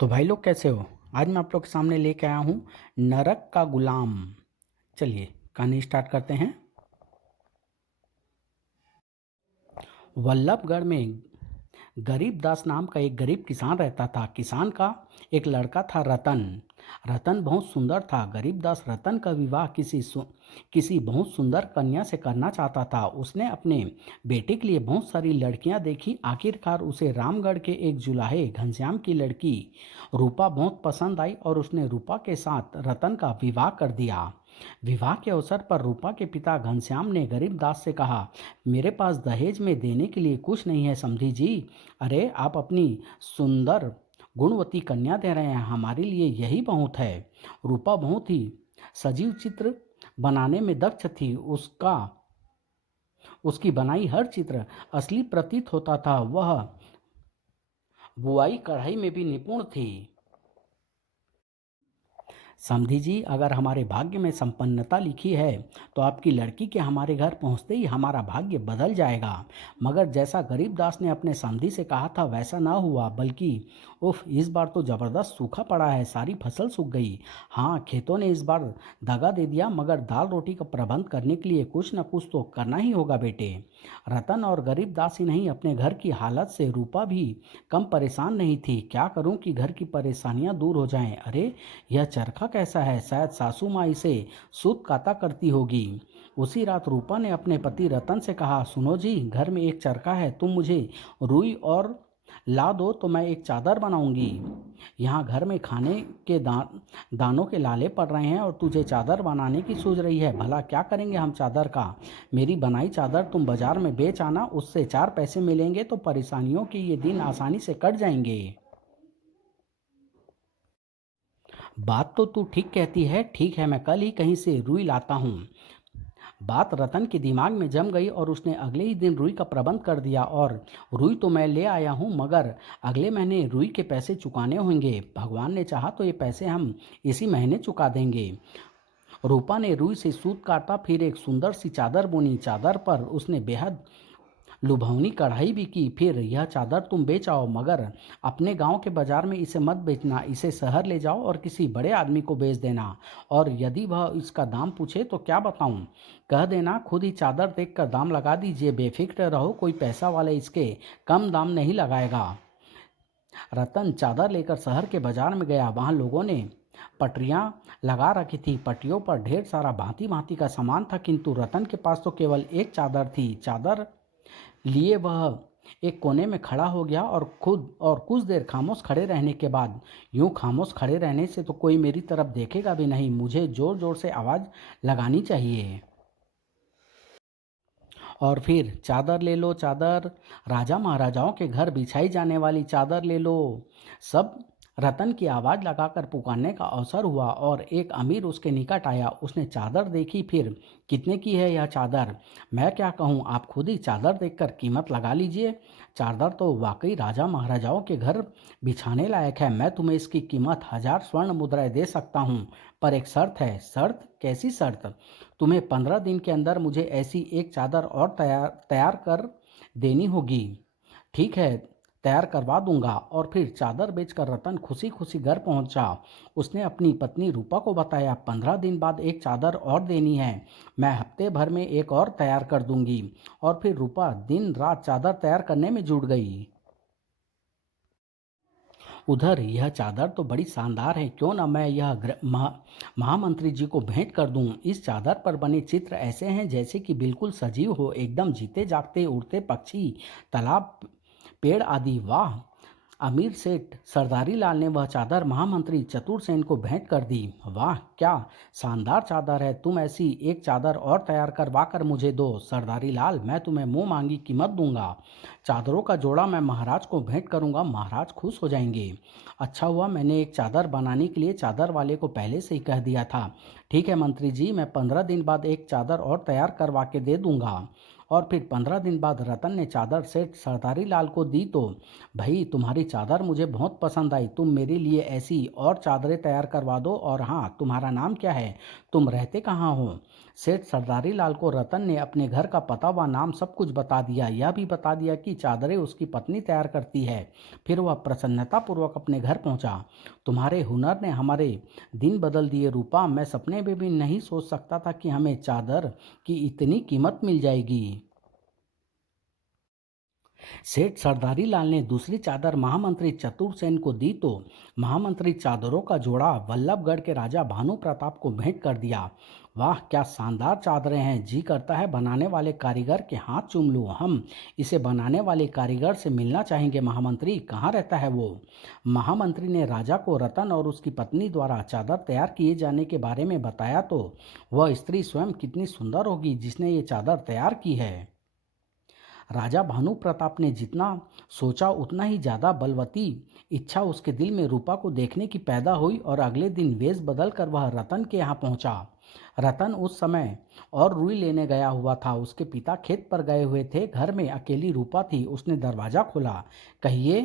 तो भाई लोग कैसे हो। आज मैं आप लोग के सामने लेके आया हूँ नरक का गुलाम। चलिए कहानी स्टार्ट करते हैं। वल्लभगढ़ में गरीब दास नाम का एक गरीब किसान रहता था। किसान का एक लड़का था रतन। रतन बहुत सुंदर था। गरीब दास रतन का विवाह किसी बहुत सुंदर कन्या से करना चाहता था। उसने अपने बेटे के लिए बहुत सारी लड़कियां देखी। आखिरकार उसे रामगढ़ के एक जुलाहे घनश्याम की लड़की रूपा बहुत पसंद आई और उसने रूपा के साथ रतन का विवाह कर दिया। विवाह के अवसर पर रूपा के पिता घनश्याम ने गरीब दास से कहा, मेरे पास दहेज में देने के लिए कुछ नहीं है समधी जी। अरे आप अपनी सुंदर गुणवती कन्या दे रहे हैं, हमारे लिए यही बहुत है। रूपा बहुत ही सजीव चित्र बनाने में दक्ष थी। उसकी बनाई हर चित्र असली प्रतीत होता था। वह बुआई कढ़ाई में भी निपुण थी। समधी जी, अगर हमारे भाग्य में संपन्नता लिखी है तो आपकी लड़की के हमारे घर पहुंचते ही हमारा भाग्य बदल जाएगा। मगर जैसा गरीबदास ने अपने समधी से कहा था वैसा ना हुआ, बल्कि उफ, इस बार तो ज़बरदस्त सूखा पड़ा है, सारी फसल सूख गई। हाँ, खेतों ने इस बार दगा दे दिया, मगर दाल रोटी का प्रबंध करने के लिए कुछ न कुछ तो करना ही होगा बेटे। रतन और गरीबदास ही नहीं, अपने घर की हालत से रूपा भी कम परेशान नहीं थी। क्या करूं कि घर की परेशानियां दूर हो जाएं। अरे यह चरखा कैसा है, शायद सासू माँ इसे सूत काता करती होगी। उसी रात रूपा ने अपने पति रतन से कहा, सुनो जी, घर में एक चरखा है, तुम मुझे रुई और ला दो तो मैं एक चादर बनाऊंगी। यहाँ घर में खाने के दानों के लाले पड़ रहे हैं और तुझे चादर बनाने की सूझ रही है। भला क्या करेंगे हम चादर का। मेरी बनाई चादर तुम बाजार में बेच आना, उससे 4 पैसे मिलेंगे तो परेशानियों के ये दिन आसानी से कट जाएंगे। बात तो तू ठीक कहती है। ठीक है, मैं कल ही कहीं से रुई लाता हूँ। बात रतन के दिमाग में जम गई और उसने अगले ही दिन रुई का प्रबंध कर दिया। और रुई तो मैं ले आया हूँ, मगर अगले महीने रुई के पैसे चुकाने होंगे। भगवान ने चाहा तो ये पैसे हम इसी महीने चुका देंगे। रूपा ने रुई से सूत काटा, फिर एक सुंदर सी चादर बुनी। चादर पर उसने बेहद लुभावनी कढ़ाई भी की। फिर यह चादर तुम बेच आओ, मगर अपने गांव के बाजार में इसे मत बेचना, इसे शहर ले जाओ और किसी बड़े आदमी को बेच देना। और यदि वह इसका दाम पूछे तो क्या बताऊं, कह देना खुद ही चादर देखकर दाम लगा दीजिए। बेफिक्र रहो, कोई पैसा वाले इसके कम दाम नहीं लगाएगा। रतन चादर लेकर शहर के बाजार में गया। वहां लोगों ने पटरियां लगा रखी थी। पटरियों पर ढेर सारा भांति भांति का सामान था, किंतु रतन के पास तो केवल एक चादर थी। चादर लिए वह एक कोने में खड़ा हो गया और कुछ देर खामोश खड़े रहने के बाद, यूं खामोश खड़े रहने से तो कोई मेरी तरफ देखेगा भी नहीं, मुझे जोर जोर से आवाज़ लगानी चाहिए। और फिर चादर ले लो चादर, राजा महाराजाओं के घर बिछाई जाने वाली चादर ले लो। सब रतन की आवाज़ लगाकर पुकारने का अवसर हुआ और एक अमीर उसके निकट आया। उसने चादर देखी, फिर कितने की है यह चादर। मैं क्या कहूँ, आप खुद ही चादर देखकर कीमत लगा लीजिए। चादर तो वाकई राजा महाराजाओं के घर बिछाने लायक है। मैं तुम्हें इसकी कीमत 1000 स्वर्ण मुद्राएं दे सकता हूँ, पर एक शर्त है। शर्त? कैसी शर्त? तुम्हें 15 दिन के अंदर मुझे ऐसी एक चादर और तैयार कर देनी होगी। ठीक है, तैयार करवा दूंगा। और फिर चादर बेचकर रतन खुशी खुशी घर पहुंचा। उसने अपनी पत्नी रूपा को बताया, 15 दिन बाद एक चादर और देनी है, मैं हफ्ते भर में एक और तैयार कर दूंगी। और फिर रूपा दिन रात चादर तैयार करने में जुट गई। उधर यह चादर तो बड़ी शानदार है, क्यों ना मैं यह महामंत्री जी को भेंट कर दूं। इस चादर पर बने चित्र ऐसे हैं जैसे कि बिल्कुल सजीव हो, एकदम जीते जागते उड़ते पक्षी, तालाब, पेड़ आदि। वाह! अमीर सेठ सरदारी लाल ने वह चादर महामंत्री चतुर सेन को भेंट कर दी। वाह, क्या शानदार चादर है। तुम ऐसी एक चादर और तैयार करवा कर मुझे दो सरदारी लाल, मैं तुम्हें मुंह मांगी कीमत दूंगा। चादरों का जोड़ा मैं महाराज को भेंट करूंगा, महाराज खुश हो जाएंगे। अच्छा हुआ मैंने एक चादर बनाने के लिए चादर वाले को पहले से ही कह दिया था। ठीक है मंत्री जी, मैं 15 दिन बाद एक चादर और तैयार करवा के दे दूंगा। और फिर 15 दिन बाद रतन ने चादर सेठ सरदारी लाल को दी तो, भाई तुम्हारी चादर मुझे बहुत पसंद आई, तुम मेरे लिए ऐसी और चादरें तैयार करवा दो, और हाँ, तुम्हारा नाम क्या है, तुम रहते कहाँ हो। सेठ सरदारी लाल को रतन ने अपने घर का पता व नाम सब कुछ बता दिया, यह भी बता दिया कि चादरें उसकी पत्नी तैयार करती है। फिर वह प्रसन्नतापूर्वक अपने घर पहुंचा। तुम्हारे हुनर ने हमारे दिन बदल दिए रूपा, मैं सपने में भी नहीं सोच सकता था कि हमें चादर की इतनी कीमत मिल जाएगी। सेठ सरदारी लाल ने दूसरी चादर महामंत्री चतुरसेन को दी तो महामंत्री चादरों का जोड़ा वल्लभगढ़ के राजा भानु प्रताप को भेंट कर दिया। वाह, क्या शानदार चादरें हैं, जी करता है बनाने वाले कारीगर के हाथ चूम लूं। हम इसे बनाने वाले कारीगर से मिलना चाहेंगे महामंत्री, कहाँ रहता है वो। महामंत्री ने राजा को रतन और उसकी पत्नी द्वारा चादर तैयार किए जाने के बारे में बताया तो वह स्त्री स्वयं कितनी सुंदर होगी जिसने ये चादर तैयार की है। राजा भानु प्रताप ने जितना सोचा उतना ही ज्यादा बलवती इच्छा उसके दिल में रूपा को देखने की पैदा हुई, और अगले दिन वेश बदल कर वह रतन के यहाँ पहुंचा। रतन उस समय और रुई लेने गया हुआ था, उसके पिता खेत पर गए हुए थे, घर में अकेली रूपा थी। उसने दरवाजा खोला। कहिए।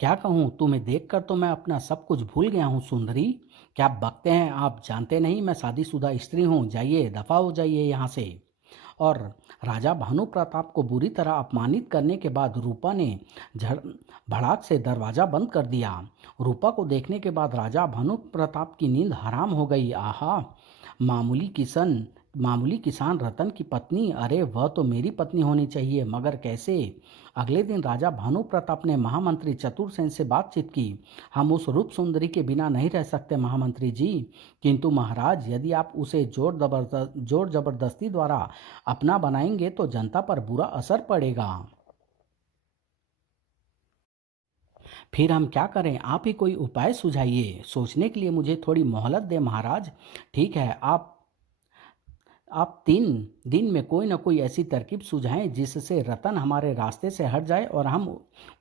क्या कहूँ, तुम्हें देखकर तो मैं अपना सब कुछ भूल गया हूँ सुंदरी। क्या बकते हैं आप, जानते नहीं मैं शादीशुदा स्त्री हूँ, जाइए दफा हो जाइए यहाँ से। और राजा भानु प्रताप को बुरी तरह अपमानित करने के बाद रूपा ने झड़ भड़ाक से दरवाजा बंद कर दिया। रूपा को देखने के बाद राजा भानु प्रताप की नींद हराम हो गई। आहा, मामूली किसान मामूली किसान रतन की पत्नी, अरे वह तो मेरी पत्नी होनी चाहिए, मगर कैसे। अगले दिन राजा भानु प्रताप ने महामंत्री चतुरसेन से बातचीत की। हम उस रूप सुंदरी के बिना नहीं रह सकते महामंत्री जी, किंतु महाराज यदि आप उसे जोर जबरदस्ती द्वारा अपना बनाएंगे तो जनता पर बुरा असर पड़ेगा। फिर हम क्या करें, आप ही कोई उपाय सुझाइए। सोचने के लिए मुझे थोड़ी मोहलत दें महाराज। ठीक है, आप 3 दिन में कोई ना कोई ऐसी तरकीब सुझाएं जिससे रतन हमारे रास्ते से हट जाए और हम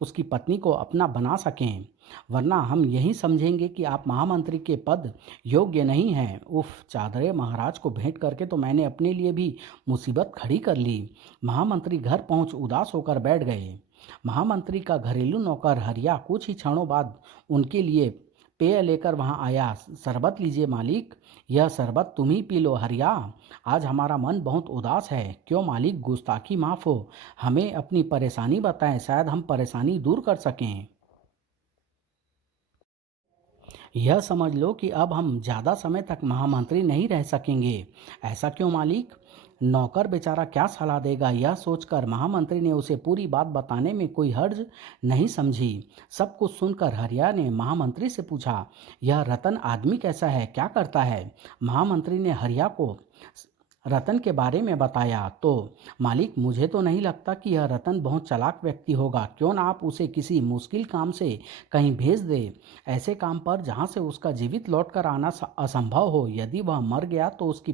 उसकी पत्नी को अपना बना सकें, वरना हम यही समझेंगे कि आप महामंत्री के पद योग्य नहीं हैं। उफ, चादरे महाराज को भेंट करके तो मैंने अपने लिए भी मुसीबत खड़ी कर ली। महामंत्री घर पहुंच उदास होकर बैठ गए। महामंत्री का घरेलू नौकर हरिया कुछ ही क्षणों बाद उनके लिए पेय लेकर वहां आया। शरबत लीजिए मालिक, यह शरबत तुम ही पी लो हरिया, आज हमारा मन बहुत उदास है। क्यों मालिक, गुस्ताखी माफ हो, हमें अपनी परेशानी बताएं, शायद हम परेशानी दूर कर सकें। यह समझ लो कि अब हम ज़्यादा समय तक महामंत्री नहीं रह सकेंगे। ऐसा क्यों मालिक, नौकर बेचारा क्या सलाह देगा। यह सोचकर महामंत्री ने उसे पूरी बात बताने में कोई हर्ज नहीं समझी। सब कुछ सुनकर हरिया ने महामंत्री से पूछा, यह रतन आदमी कैसा है, क्या करता है। महामंत्री ने हरिया को रतन के बारे में बताया तो, मालिक मुझे तो नहीं लगता कि यह रतन बहुत चालाक व्यक्ति होगा, क्यों ना आप उसे किसी मुश्किल काम से कहीं भेज दे, ऐसे काम पर जहां से उसका जीवित लौटकर आना असंभव हो। यदि वह मर गया तो उसकी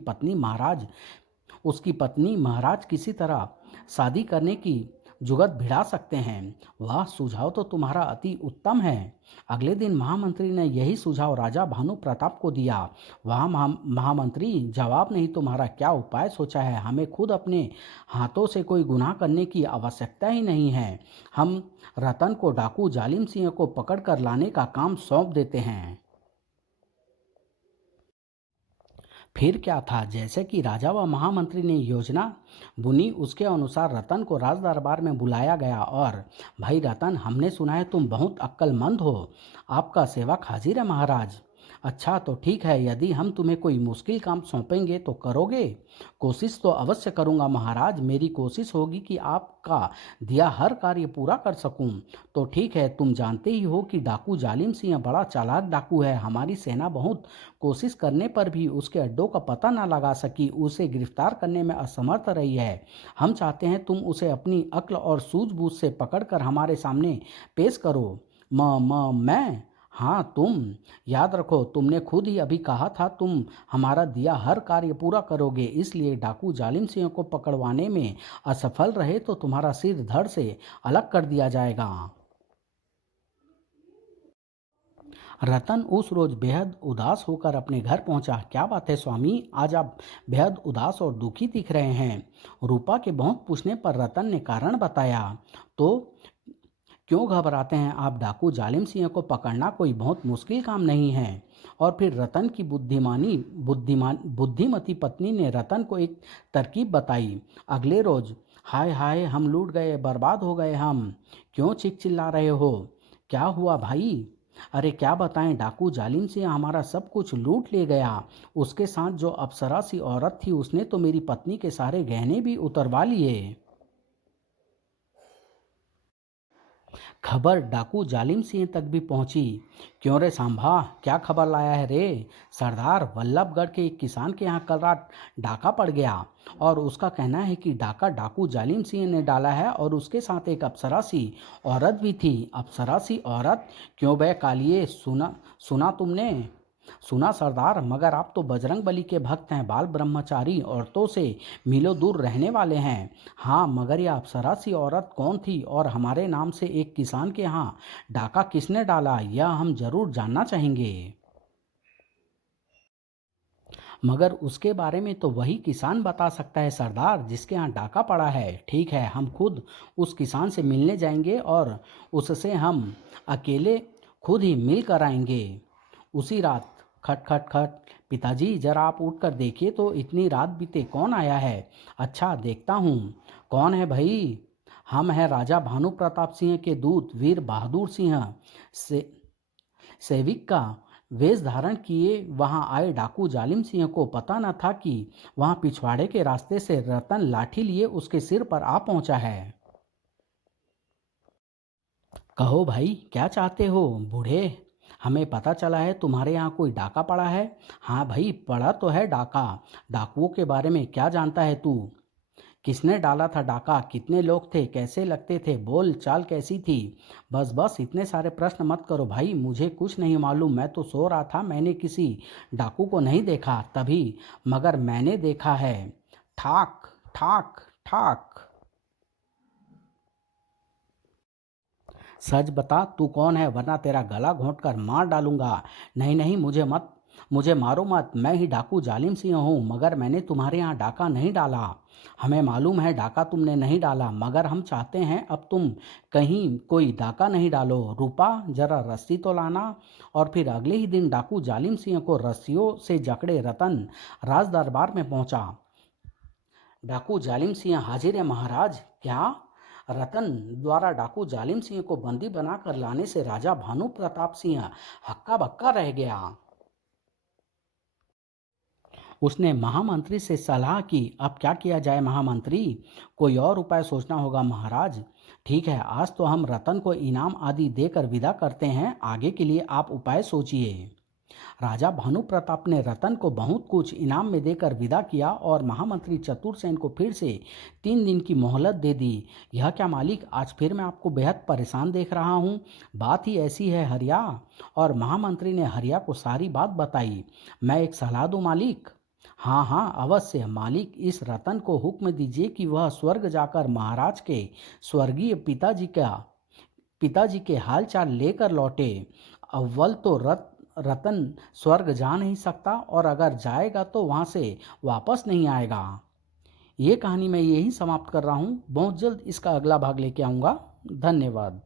पत्नी महाराज किसी तरह शादी करने की जुगत भिड़ा सकते हैं। वह सुझाव तो तुम्हारा अति उत्तम है। अगले दिन महामंत्री ने यही सुझाव राजा भानु प्रताप को दिया। वह महामंत्री, जवाब नहीं, तुम्हारा क्या उपाय सोचा है। हमें खुद अपने हाथों से कोई गुनाह करने की आवश्यकता ही नहीं है। हम रतन को डाकू जालिम सिंह को पकड़ कर लाने का काम सौंप देते हैं। फिर क्या था, जैसे कि राजा व महामंत्री ने योजना बुनी उसके अनुसार रतन को राज दरबार में बुलाया गया। और भाई रतन, हमने सुना है तुम बहुत अक्लमंद हो, आपका सेवक हाजिर है महाराज। अच्छा तो ठीक है, यदि हम तुम्हें कोई मुश्किल काम सौंपेंगे तो करोगे। कोशिश तो अवश्य करूंगा महाराज, मेरी कोशिश होगी कि आपका दिया हर कार्य पूरा कर सकूं। तो ठीक है, तुम जानते ही हो कि डाकू जालिम सिंह बड़ा चालाक डाकू है। हमारी सेना बहुत कोशिश करने पर भी उसके अड्डों का पता न लगा सकी, उसे गिरफ्तार करने में असमर्थ रही है। हम चाहते हैं तुम उसे अपनी अक्ल और सूझबूझ से पकड़कर हमारे सामने पेश करो। मैं, हाँ तुम, याद रखो तुमने खुद ही अभी कहा था तुम हमारा दिया हर कार्य पूरा करोगे, इसलिए डाकू जालिम सिंह को पकड़वाने में असफल रहे तो तुम्हारा सिर धड़ से अलग कर दिया जाएगा। रतन उस रोज बेहद उदास होकर अपने घर पहुंचा। क्या बात है स्वामी, आज आप बेहद उदास और दुखी दिख रहे हैं। रूपा के बहुत पूछने पर रतन ने कारण बताया। तो क्यों घबराते हैं आप, डाकू जालिम सिंह को पकड़ना कोई बहुत मुश्किल काम नहीं है। और फिर रतन की बुद्धिमती पत्नी ने रतन को एक तरकीब बताई। अगले रोज, हाय हाय हम लूट गए, बर्बाद हो गए हम। क्यों चिल्ला रहे हो, क्या हुआ भाई। अरे क्या बताएं, डाकू जालिम सिंह हमारा सब कुछ लूट ले गया। उसके साथ जो अप्सरा सी औरत थी उसने तो मेरी पत्नी के सारे गहने भी उतरवा लिए। खबर डाकू जालिम सिंह तक भी पहुंची। क्यों रे सांभा, क्या खबर लाया है रे। सरदार वल्लभगढ़ के एक किसान के यहाँ कल रात डाका पड़ गया और उसका कहना है कि डाका डाकू जालिम सिंह ने डाला है और उसके साथ एक अप्सरा सी औरत भी थी। अप्सरा सी औरत, क्यों बे कालिए, सुना सुना तुमने। सुना सरदार, मगर आप तो बजरंग बली के भक्त हैं, बाल ब्रह्मचारी, औरतों से मीलों दूर रहने वाले हैं। हाँ, मगर यह अप्सरा सी औरत कौन थी और हमारे नाम से एक किसान के यहाँ डाका किसने डाला, यह हम जरूर जानना चाहेंगे। मगर उसके बारे में तो वही किसान बता सकता है सरदार जिसके यहाँ डाका पड़ा है। ठीक है, हम खुद उस किसान से मिलने जाएंगे और उससे हम अकेले खुद ही मिल कर आएंगे। उसी रात, खट खट खट, पिताजी जरा आप उठ कर देखिए तो इतनी रात बीते कौन आया है। अच्छा देखता हूँ, कौन है भाई। हम हैं राजा भानु प्रताप सिंह के दूत वीर बहादुर सिंह से सैविक का वेश धारण किए वहां आए डाकू जालिम सिंह को पता न था कि वहां पिछवाड़े के रास्ते से रतन लाठी लिए उसके सिर पर आ पहुंचा है। कहो भाई, क्या चाहते हो बूढ़े। हमें पता चला है तुम्हारे यहाँ कोई डाका पड़ा है। हाँ भाई, पड़ा तो है डाका। डाकुओं के बारे में क्या जानता है तू। किसने डाला था डाका, कितने लोग थे, कैसे लगते थे, बोल चाल कैसी थी। बस बस इतने सारे प्रश्न मत करो भाई, मुझे कुछ नहीं मालूम। मैं तो सो रहा था, मैंने किसी डाकू को नहीं देखा तभी, मगर मैंने देखा है। ठाक ठाक ठाक। सच बता तू कौन है, वरना तेरा गला घोंट कर मार डालूंगा। नहीं नहीं, मुझे मारो मत, मैं ही डाकू जालिम सिंह हूँ, मगर मैंने तुम्हारे यहाँ डाका नहीं डाला। हमें मालूम है डाका तुमने नहीं डाला, मगर हम चाहते हैं अब तुम कहीं कोई डाका नहीं डालो। रूपा जरा रस्सी तो लाना। और फिर अगले ही दिन डाकू जालिम सिंह को रस्सियों से जकड़े रतन राज दरबार में पहुंचा। डाकू जालिम सिंह हाजिर है महाराज। क्या। रतन द्वारा डाकू जालिम सिंह को बंदी बनाकर लाने से राजा भानु प्रताप सिंह हक्का बक्का रह गया। उसने महामंत्री से सलाह की, अब क्या किया जाए महामंत्री। कोई और उपाय सोचना होगा महाराज। ठीक है, आज तो हम रतन को इनाम आदि देकर विदा करते हैं, आगे के लिए आप उपाय सोचिए। राजा भानु प्रताप ने रतन को बहुत कुछ इनाम में देकर विदा किया और महामंत्री चतुरसेन को फिर से 3 दिन की मोहलत दे दी। यह क्या मालिक, आज फिर मैं आपको बेहद परेशान देख रहा हूँ। बात ही ऐसी है हरिया। और महामंत्री ने हरिया को सारी बात बताई। मैं एक सलाह दूँ मालिक। हाँ हाँ अवश्य मालिक, इस रतन को हुक्म दीजिए कि वह स्वर्ग जाकर महाराज के स्वर्गीय पिताजी के हालचाल लेकर लौटे। अव्वल तो रतन स्वर्ग जा नहीं सकता और अगर जाएगा तो वहाँ से वापस नहीं आएगा। ये कहानी मैं यही समाप्त कर रहा हूँ, बहुत जल्द इसका अगला भाग लेके आऊँगा। धन्यवाद।